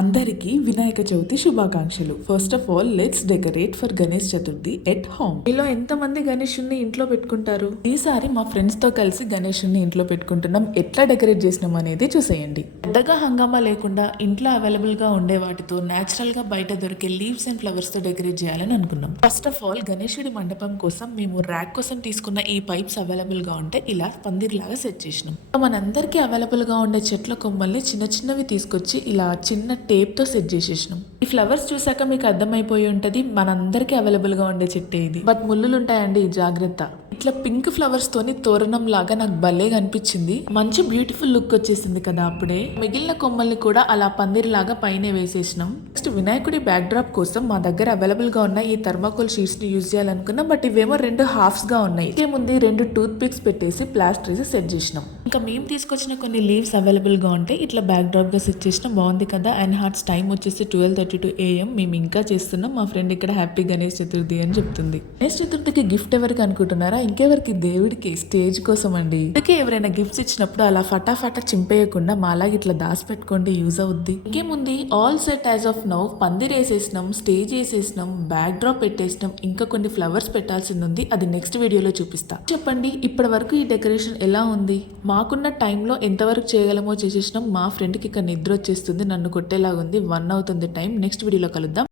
అందరికీ వినాయక చవితి శుభాకాంక్షలు. First of all let's decorate for Ganesh Chaturthi at home. మీలో ఎంతమంది గణేషుని ఇంట్లో పెట్టుకుంటారు? ఈసారి మా ఫ్రెండ్స్ తో కలిసి గణేషుని ఇంట్లో పెట్టుకుంటున్నాం. ఎట్లా డెకరేట్ చేసినాం అనేది చూసేయండి. పెద్దగా హంగామా లేకుండా ఇంట్లో అవైలబుల్ గా ఉండే వాటితో నేచురల్ గా బయట దొరికే లీవ్స్ అండ్ ఫ్లవర్స్ తో డెకరేట్ చేయాలని అనుకున్నాం. ఫస్ట్ ఆఫ్ ఆల్ గణేశుడి మండపం కోసం మేము ర్యాక్ కోసం తీసుకున్న ఈ పైప్స్ అవైలబుల్ గా ఉంటే ఇలా పందిర్ లాగా సెట్ చేసినాం. మనందరికీ అవైలబుల్ గా ఉండే చెట్ల కొమ్మల్ని చిన్న చిన్నవి తీసుకొచ్చి ఇలా చిన్న టేప్ తో సెట్ చేసేసినాం. ఈ ఫ్లవర్స్ చూసాక మీకు అర్థమైపోయి ఉంటది మనందరికీ అవైలబుల్ గా ఉండే చెట్టే ఇది. బట్ ముళ్ళులు ఉంటాయండి, జాగ్రత్త. ఇట్లా పింక్ ఫ్లవర్స్ తోని తోరణం లాగా నాకు భలే కనిపించింది. మంచి బ్యూటిఫుల్ లుక్ వచ్చేసింది కదా అప్పుడే. మిగిలిన కొమ్మల్ని కూడా అలా పందిరి లాగా పైన వేసేసినాం. నెక్స్ట్ వినాయకుడి బ్యాక్ డ్రాప్ కోసం మా దగ్గర అవైలబుల్ గా ఉన్న ఈ థర్మాకోల్ షీట్స్ ని యూజ్ చేయాలనుకున్నా, బట్ ఇవేమో రెండు హాఫ్స్ గా ఉన్నాయి. ఇంకేముంది, రెండు టూత్ పిక్స్ పెట్టేసి ప్లాస్టర్ వేసి సెట్ చేసినాం. ఇంకా మేము తీసుకొచ్చిన కొన్ని లీవ్స్ అవైలబుల్ గా ఉంటే ఇట్లా బ్యాక్ డ్రాప్ గా సెట్ చేసినాం. బాగుంది కదా. అండ్ హార్ట్స్ టైం వచ్చేసి 12:32 AM. మేము ఇంకా చేస్తున్నాం. మా ఫ్రెండ్ ఇక్కడ హ్యాపీ గణేష్ చతుర్థి అని చెప్తుంది. గణేష్ చతుర్థికి గిఫ్ట్ ఎవరికి అనుకుంటున్నారా? ఇంకెవరికి? దేవుడికి, స్టేజ్ కోసం అండి. అందుకే ఎవరైనా గిఫ్ట్స్ ఇచ్చినప్పుడు అలా ఫటాఫటా చింపేయకుండా మాలాగా ఇట్లా దాసి పెట్టుకోండి, యూజ్ అవుద్ది. ఇంకేముంది, all set as of now. పందిర్ వేసేసినాం, స్టేజ్ వేసేసినాం, బ్యాక్ డ్రాప్ పెట్టేసినాం. ఇంకా కొన్ని ఫ్లవర్స్ పెట్టాల్సింది ఉంది, అది నెక్స్ట్ వీడియోలో చూపిస్తా. చెప్పండి, ఇప్పటి వరకు ఈ డెకరేషన్ ఎలా ఉంది? మాకున్న టైంలో ఎంతవరకు చేయగలమో చేసేసినాం. మా ఫ్రెండ్కి ఇక నిద్ర వచ్చేస్తుంది, నన్ను కొట్టేలాగుంది. 1 అవుతుంది టైం. నెక్స్ట్ వీడియోలో కలుద్దాం.